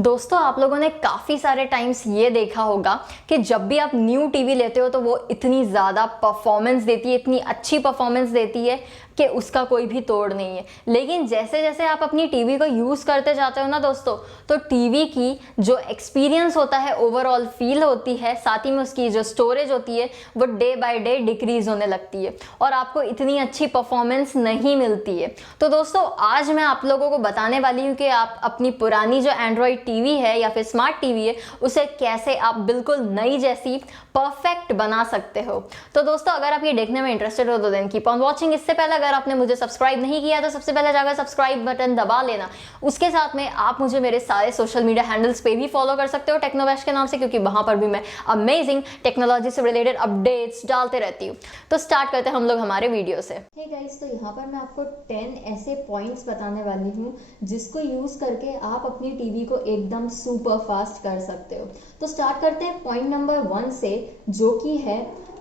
दोस्तों, आप लोगों ने काफ़ी सारे टाइम्स ये देखा होगा कि जब भी आप न्यू टीवी लेते हो तो वो इतनी ज़्यादा परफॉर्मेंस देती है, इतनी अच्छी परफॉर्मेंस देती है कि उसका कोई भी तोड़ नहीं है। लेकिन जैसे जैसे आप अपनी टीवी को यूज़ करते जाते हो ना दोस्तों, तो टीवी की जो एक्सपीरियंस होता है, ओवरऑल फील होती है, साथ ही में उसकी जो स्टोरेज होती है वो डे बाय डे डिक्रीज होने लगती है और आपको इतनी अच्छी परफॉर्मेंस नहीं मिलती है। तो दोस्तों, आज मैं आप लोगों को बताने वाली हूँ कि आप अपनी पुरानी जो एंड्रॉयड टीवी है या फिर स्मार्ट टीवी है उसे कैसे आप बिल्कुल नई जैसी परफेक्ट बना सकते हो। तो दोस्तों, अगर आप ये देखने में इंटरेस्टेड हो तो देन कीप ऑन वॉचिंग। इससे पहले अगर आपने मुझे सब्सक्राइब नहीं किया तो सबसे पहले जाकर सब्सक्राइब बटन दबा लेना। उसके साथ में आप मुझे मेरे सारे सोशल मीडिया हैंडल्स पे भी फॉलो कर सकते हो टेक्नोवैश के नाम से, क्योंकि वहां पर भी मैं अमेजिंग टेक्नोलॉजी से रिलेटेड अपडेट्स डालते रहती हूँ। तो स्टार्ट करते हैं हम लोग हमारे वीडियो से। हे गाइस, तो यहाँ पर मैं आपको 10 ऐसे पॉइंट्स बताने वाली हूँ जिसको यूज करके आप अपनी टीवी को एकदम सुपर फास्ट कर सकते हो। तो स्टार्ट करते हैं पॉइंट नंबर 1 से, जो कि है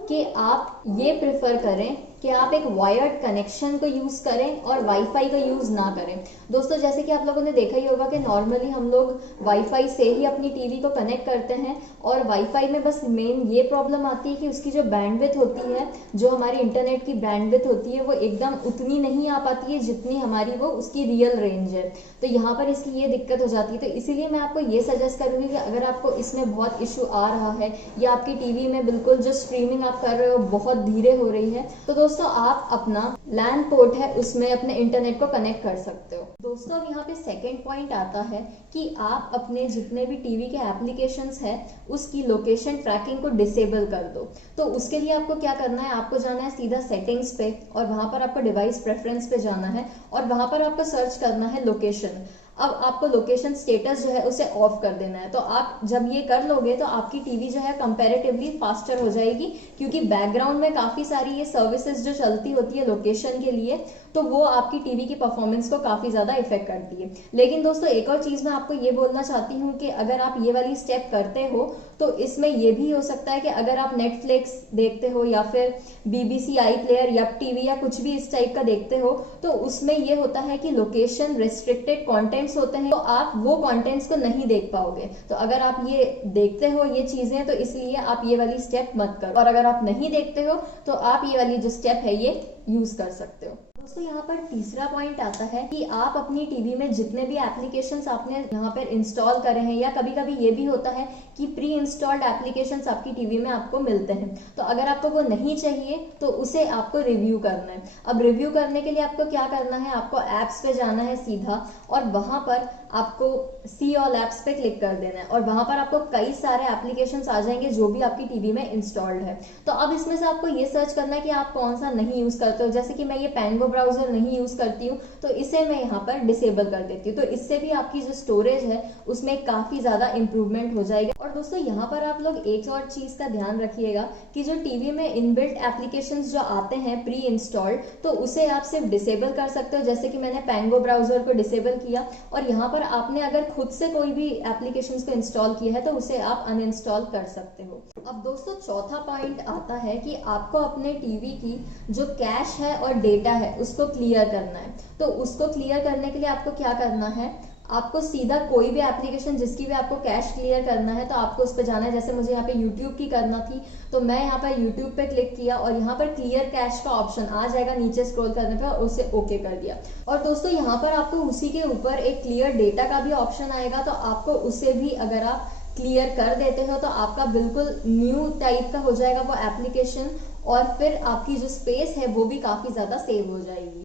कि आप ये प्रेफर करें कि आप एक वायर्ड कनेक्शन को यूज करें और वाईफाई का यूज ना करें। दोस्तों, जैसे कि आप लोगों ने देखा ही होगा कि नॉर्मली हम लोग वाईफाई से ही अपनी टीवी को कनेक्ट करते हैं और वाईफाई में बस मेन ये प्रॉब्लम आती है कि उसकी जो बैंडविड्थ होती है, जो हमारी इंटरनेट की बैंडविड्थ होती है, वो एकदम उतनी नहीं आ पाती है जितनी हमारी वो उसकी रियल रेंज है। तो यहाँ पर इसकी ये दिक्कत हो जाती है। तो इसीलिए मैं आपको ये सजेस्ट करूंगी कि अगर आपको इसमें बहुत इशू आ रहा है या आपकी टीवी में बिल्कुल जो स्ट्रीमिंग आप कर रहे हो बहुत धीरे हो रही है, तो दोस्तों आप अपना लैन पोर्ट है उसमें अपने इंटरनेट को कनेक्ट कर सकते हो। दोस्तों, अब यहाँ पे सेकेंड पॉइंट आता है कि आप अपने जितने भी टीवी के एप्लीकेशंस है उसकी लोकेशन ट्रैकिंग को डिसेबल कर दो। तो उसके लिए आपको क्या करना है, आपको जाना है सीधा सेटिंग्स पे और वहां पर आपको डिवाइस प्रेफरेंस पे जाना है और वहां पर आपको सर्च करना है लोकेशन। अब आपको लोकेशन स्टेटस जो है उसे ऑफ कर देना है। तो आप जब ये कर लोगे तो आपकी टीवी जो है कंपैरेटिवली फास्टर हो जाएगी, क्योंकि बैकग्राउंड में काफी सारी ये सर्विसेज जो चलती होती है लोकेशन के लिए, तो वो आपकी टीवी की परफॉर्मेंस को काफी ज्यादा इफेक्ट करती है। लेकिन दोस्तों, एक और चीज मैं आपको ये बोलना चाहती हूँ कि अगर आप ये वाली स्टेप करते हो तो इसमें ये भी हो सकता है कि अगर आप नेटफ्लिक्स देखते हो या फिर BBC आई प्लेयर या टीवी या कुछ भी इस टाइप का देखते हो, तो उसमें ये होता है कि लोकेशन रिस्ट्रिक्टेड कंटेंट्स होते हैं, तो आप वो कंटेंट्स को नहीं देख पाओगे। तो अगर आप ये देखते हो ये चीजें, तो इसलिए आप ये वाली स्टेप मत करो, और अगर आप नहीं देखते हो तो आप ये वाली जो स्टेप है ये यूज कर सकते हो। दोस्तों, यहाँ पर तीसरा पॉइंट आता है कि आप अपनी टीवी में जितने भी एप्लीकेशंस आपने यहाँ पर इंस्टॉल करे हैं, या कभी कभी ये भी होता है कि प्री इंस्टॉल्ड एप्लीकेशंस आपकी टीवी में आपको मिलते हैं, तो अगर आपको वो नहीं चाहिए तो उसे आपको रिव्यू करना है। अब रिव्यू करने के लिए आपको क्या करना है, आपको एप्स पे जाना है सीधा और वहां पर आपको सी ऑल एप्स पे क्लिक कर देना है और वहां पर आपको कई सारे एप्लीकेशंस आ जाएंगे जो भी आपकी टीवी में इंस्टॉल्ड है। तो अब इसमें से आपको ये सर्च करना है कि आप कौन सा नहीं यूज करते हो। जैसे कि मैं ये पैंगो ब्राउजर नहीं यूज करती हूँ, तो इसे मैं यहाँ पर डिसेबल कर देती हूँ। तो इससे भी आपकी जो स्टोरेज है उसमें काफी ज्यादा इंप्रूवमेंट हो जाएगा। और दोस्तों, यहाँ पर आप लोग एक और चीज का ध्यान रखिएगा कि जो टीवी में इनबिल्ट एप्लीकेशंस जो आते हैं प्री इंस्टॉल्ड, तो उसे आप सिर्फ डिसेबल कर सकते हो। जैसे कि मैंने पैंगो ब्राउजर को डिसेबल किया और यहाँ पर आपने अगर खुद से कोई भी एप्लीकेशंस को इंस्टॉल किया है तो उसे आप अनइंस्टॉल कर सकते हो। अब दोस्तों, चौथा पॉइंट आता है कि आपको अपने टीवी की जो कैश है और डेटा है उसको क्लियर करना है। तो उसको क्लियर करने के लिए आपको क्या करना है, आपको सीधा कोई भी एप्लीकेशन जिसकी भी आपको कैश क्लियर करना है तो आपको उस पर जाना है। जैसे मुझे यहाँ पे YouTube की करना थी, तो मैं यहाँ पर YouTube पे क्लिक किया और यहाँ पर क्लियर कैश का ऑप्शन आ जाएगा नीचे स्क्रॉल करने पे, और उसे ओके कर दिया। और दोस्तों, यहाँ पर आपको उसी के ऊपर एक क्लियर डेटा का भी ऑप्शन आएगा, तो आपको उसे भी अगर आप क्लियर कर देते हो तो आपका बिल्कुल न्यू टाइप का हो जाएगा वो एप्लीकेशन, और फिर आपकी जो स्पेस है वो भी काफी ज्यादा सेव हो जाएगी।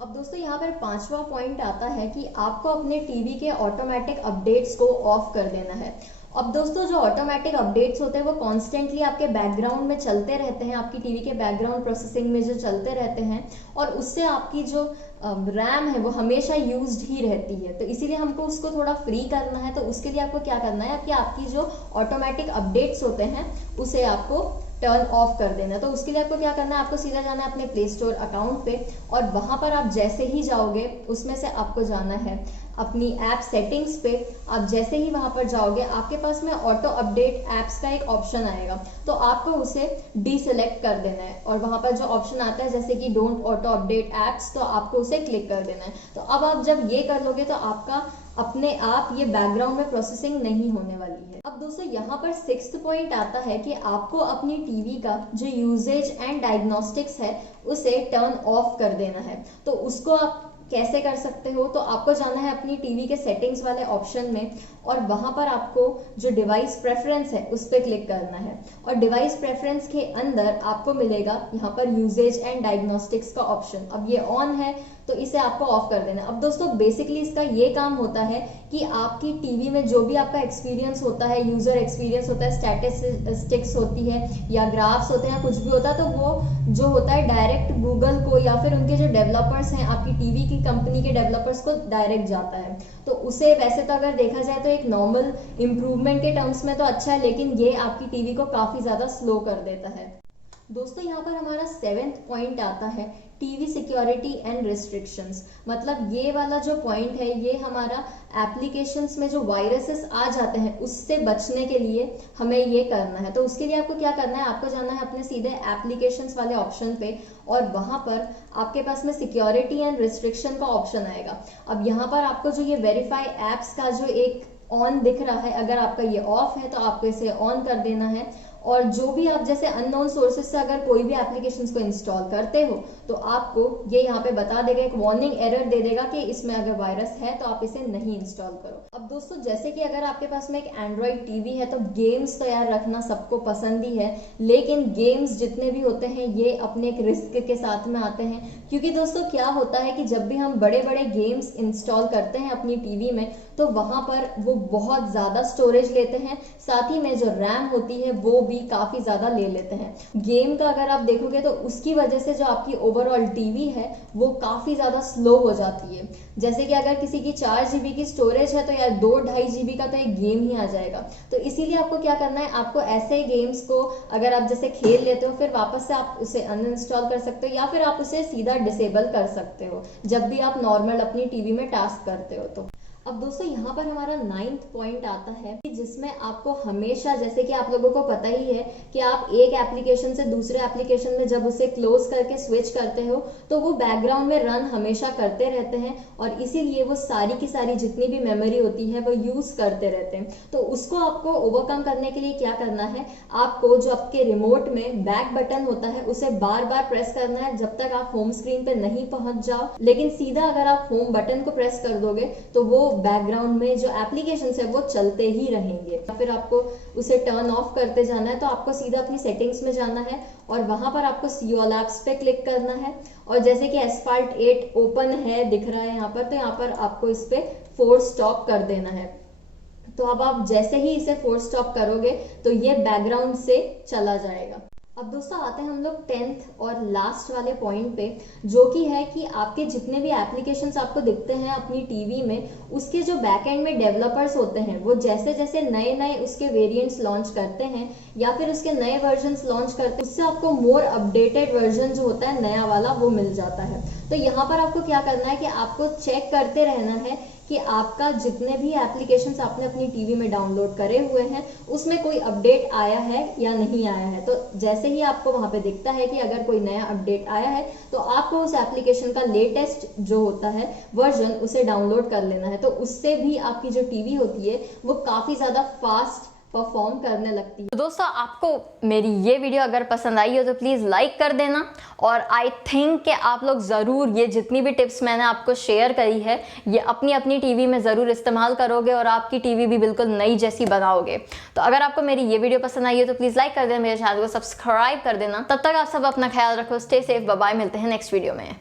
अब दोस्तों, यहाँ पर पांचवा पॉइंट आता है कि आपको अपने टीवी के ऑटोमेटिक अपडेट्स को ऑफ कर देना है। अब दोस्तों, जो ऑटोमेटिक अपडेट्स होते हैं वो कॉन्स्टेंटली आपके बैकग्राउंड में चलते रहते हैं, आपकी टीवी के बैकग्राउंड प्रोसेसिंग में जो चलते रहते हैं, और उससे आपकी जो रैम है वो हमेशा यूज्ड ही रहती है। तो इसीलिए हमको उसको थोड़ा फ्री करना है। तो उसके लिए आपको क्या करना है कि आपकी जो ऑटोमेटिक अपडेट्स होते हैं उसे आपको टर्न ऑफ कर देना है। तो उसके लिए आपको क्या करना है, आपको सीधा जाना है अपने प्ले स्टोर अकाउंट पे और वहां पर आप जैसे ही जाओगे उसमें से आपको जाना है अपनी ऐप सेटिंग्स पे। आप जैसे ही वहां पर जाओगे आपके पास में ऑटो अपडेट एप्स का एक ऑप्शन आएगा, तो आपको उसे डीसेलेक्ट कर देना है और वहां पर जो ऑप्शन आता है जैसे कि डोंट ऑटो अपडेट एप्स, तो आपको उसे क्लिक कर देना है। तो अब आप जब ये कर लोगे तो आपका अपने आप ये बैकग्राउंड में प्रोसेसिंग नहीं होने वाली है। अब दोस्तों यहाँ पर 6th पॉइंट आता है कि आपको अपनी टीवी का जो यूजेज एंड डायग्नोस्टिक्स है उसे टर्न ऑफ कर देना है। तो उसको आप कैसे कर सकते हो, तो आपको जाना है अपनी टीवी के सेटिंग्स वाले ऑप्शन में और वहां पर आपको जो डिवाइस प्रेफरेंस है उस पर क्लिक करना है और डिवाइस प्रेफरेंस के अंदर आपको मिलेगा यहाँ पर यूजेज एंड डायग्नोस्टिक्स का ऑप्शन। अब ये ऑन है तो इसे आपको ऑफ कर देना। अब दोस्तों बेसिकली इसका ये काम होता है कि आपकी टीवी में जो भी आपका एक्सपीरियंस होता है, यूजर एक्सपीरियंस होता है, स्टैटिस्टिक्स होती है या ग्राफ्स होते हैं, कुछ भी होता है, तो वो जो होता है डायरेक्ट गूगल को या फिर उनके जो डेवलपर्स हैं, आपकी टीवी की कंपनी के डेवलपर्स को डायरेक्ट जाता है। तो उसे वैसे तो अगर देखा जाए तो एक नॉर्मल इम्प्रूवमेंट के टर्म्स में तो अच्छा है, लेकिन ये आपकी टीवी को काफी ज्यादा स्लो कर देता है। दोस्तों यहाँ पर हमारा 7th पॉइंट आता है टीवी सिक्योरिटी एंड रिस्ट्रिक्शंस। मतलब ये वाला जो पॉइंट है ये हमारा एप्लीकेशंस में जो वायरसेस आ जाते हैं उससे बचने के लिए हमें ये करना है। तो उसके लिए आपको क्या करना है, आपको जाना है अपने सीधे एप्लीकेशंस वाले ऑप्शन पे और वहां पर आपके पास में सिक्योरिटी एंड रिस्ट्रिक्शन का ऑप्शन आएगा। अब यहाँ पर आपको जो ये वेरीफाई एप्स का जो एक ऑन दिख रहा है, अगर आपका ये ऑफ है तो आपको इसे ऑन कर देना है। और जो भी आप जैसे अननोन सोर्सेज से अगर कोई भी एप्लीकेशंस को इंस्टॉल करते हो तो आपको ये यहाँ पे बता देगा, एक वार्निंग एरर दे देगा कि इसमें अगर वायरस है तो आप इसे नहीं इंस्टॉल करो। अब दोस्तों जैसे कि अगर आपके पास में एक एंड्रॉइड टीवी है तो गेम्स तो यार रखना सबको पसंद ही है, लेकिन गेम्स जितने भी होते हैं ये अपने एक रिस्क के साथ में आते हैं। क्योंकि दोस्तों क्या होता है कि जब भी हम बड़े बड़े गेम्स इंस्टॉल करते हैं अपनी टीवी में तो वहां पर वो बहुत ज्यादा स्टोरेज लेते हैं, साथ ही में जो रैम होती है वो भी काफी ज्यादा ले लेते हैं। गेम का अगर आप देखोगे तो उसकी वजह से जो आपकी ओवरऑल टीवी है वो काफी ज्यादा स्लो हो जाती है। जैसे कि अगर किसी की 4 GB की स्टोरेज है तो यार 2-2.5 GB का तो एक गेम ही आ जाएगा। तो इसीलिए आपको क्या करना है, आपको ऐसे गेम्स को अगर आप जैसे खेल लेते हो फिर वापस से आप उसे अनइंस्टॉल कर सकते हो या फिर आप उसे सीधा डिसेबल कर सकते हो जब भी आप नॉर्मल अपनी टीवी में टास्क करते हो। तो अब दोस्तों यहाँ पर हमारा 9th पॉइंट आता है कि जिसमें आपको हमेशा, जैसे कि आप लोगों को पता ही है कि आप एक एप्लीकेशन से दूसरे एप्लीकेशन में जब उसे क्लोज करके स्विच करते हो तो वो बैकग्राउंड में रन हमेशा करते रहते हैं और इसीलिए वो सारी की सारी जितनी भी मेमोरी होती है वो यूज करते रहते हैं। तो उसको आपको ओवरकम करने के लिए क्या करना है, आपको जो आपके रिमोट में बैक बटन होता है उसे बार बार प्रेस करना है जब तक आप होम स्क्रीन पे नहीं पहुंच जाओ। लेकिन सीधा अगर आप होम बटन को प्रेस कर दोगे तो वो बैकग्राउंड में जो एप्लीकेशंस है वो चलते ही रहेंगे। फिर आपको उसे टर्न ऑफ करते जाना है। तो आपको सीधा अपनी सेटिंग्स में जाना है और वहां पर आपको सी ऑल एप्स पे क्लिक करना है और जैसे कि एस्फाल्ट 8 ओपन है दिख रहा है यहाँ पर, तो यहाँ पर आपको इस पे फोर्स स्टॉप कर देना है। तो अब आप जैसे ही इसे फोर्स स्टॉप करोगे तो ये बैकग्राउंड से चला जाएगा। अब दोस्तों आते हैं हम लोग 10th और लास्ट वाले पॉइंट पे, जो कि है कि आपके जितने भी एप्लीकेशंस आपको दिखते हैं अपनी टीवी में उसके जो बैकएंड में डेवलपर्स होते हैं वो जैसे जैसे नए नए उसके वेरिएंट्स लॉन्च करते हैं या फिर उसके नए वर्जन्स लॉन्च करते हैं उससे आपको मोर अपडेटेड वर्जन जो होता है नया वाला वो मिल जाता है। तो यहाँ पर आपको क्या करना है कि आपको चेक करते रहना है कि आपका जितने भी एप्लीकेशंस आपने अपनी टीवी में डाउनलोड करे हुए हैं उसमें कोई अपडेट आया है या नहीं आया है। तो जैसे ही आपको वहां पे दिखता है कि अगर कोई नया अपडेट आया है तो आपको उस एप्लीकेशन का लेटेस्ट जो होता है वर्जन उसे डाउनलोड कर लेना है। तो उससे भी आपकी जो टीवी होती है वो काफी ज्यादा फास्ट परफॉर्म करने लगती है। तो दोस्तों आपको मेरी ये वीडियो अगर पसंद आई हो तो प्लीज़ लाइक कर देना और आई थिंक कि आप लोग ज़रूर ये जितनी भी टिप्स मैंने आपको शेयर करी है ये अपनी अपनी टीवी में ज़रूर इस्तेमाल करोगे और आपकी टीवी भी बिल्कुल नई जैसी बनाओगे। तो अगर आपको मेरी ये वीडियो पसंद आई हो तो प्लीज़ लाइक कर देना, मेरे चैनल को सब्सक्राइब कर देना। तब तक आप सब अपना ख्याल रखो, स्टे सेफ, बाय बाय, मिलते हैं नेक्स्ट वीडियो में।